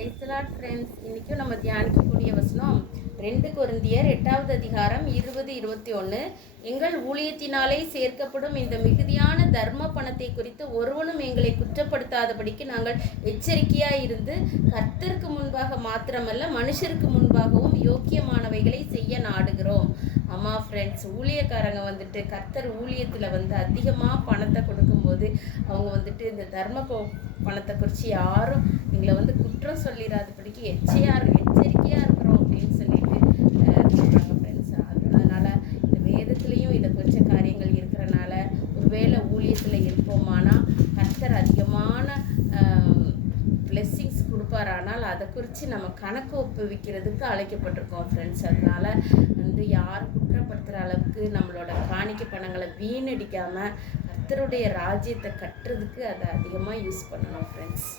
Praise the Lord friends. இன்றைக்கும் நம்ம தியானிக்கக்கூடிய வசனம் 2 கொரிந்தியர் 8வது அதிகாரம் 20-21. எங்கள் ஊழியத்தினாலே சேர்க்கப்படும் இந்த மிகுதியான தர்ம பணத்தை குறித்து ஒருவனும் எங்களை குற்றப்படுத்தாதபடிக்கு நாங்கள் எச்சரிக்கையாக இருந்து கர்த்தருக்கு முன்பாக மாத்திரமல்ல மனுஷருக்கு முன்பாகவும் யோக்கியமானவைகளை செய்ய நாடுகிறோம். ஆமாம் ஃப்ரெண்ட்ஸ், ஊழியக்காரங்க வந்துட்டு கர்த்தர் ஊழியத்தில் அதிகமாக பணத்தை கொடுக்கும்போது அவங்க இந்த தர்ம பணத்தை குறித்து யாரும் எங்களை குற்றம் சொல்லிடாதபடிக்கு எச்சரிக்கையாக இருக்கிறோம் அப்படின்னு சொல்லிட்டு சொல்கிறாங்க ஃப்ரெண்ட்ஸ். அதனால் இந்த வேதத்துலேயும் இதை கொஞ்சம் காரியங்கள் இருக்கிறனால ஒருவேளை ஊழியத்தில் இருப்போமானா கர்த்தர் அதிகமான பிளெஸ்ஸிங்ஸ் கொடுப்பாரானால் அதை குறித்து நம்ம கணக்கு ஒப்புவிக்கிறதுக்கு அழைக்கப்பட்டிருக்கோம் ஃப்ரெண்ட்ஸ். அதனால் யார் குற்றப்படுத்துகிற அளவுக்கு நம்மளோட காணிக்கை பணங்களை வீணடிக்காமல் கர்த்தருடைய ராஜ்யத்தை கட்டுறதுக்கு அதை அதிகமாக யூஸ் பண்ணணும் ஃப்ரெண்ட்ஸ்.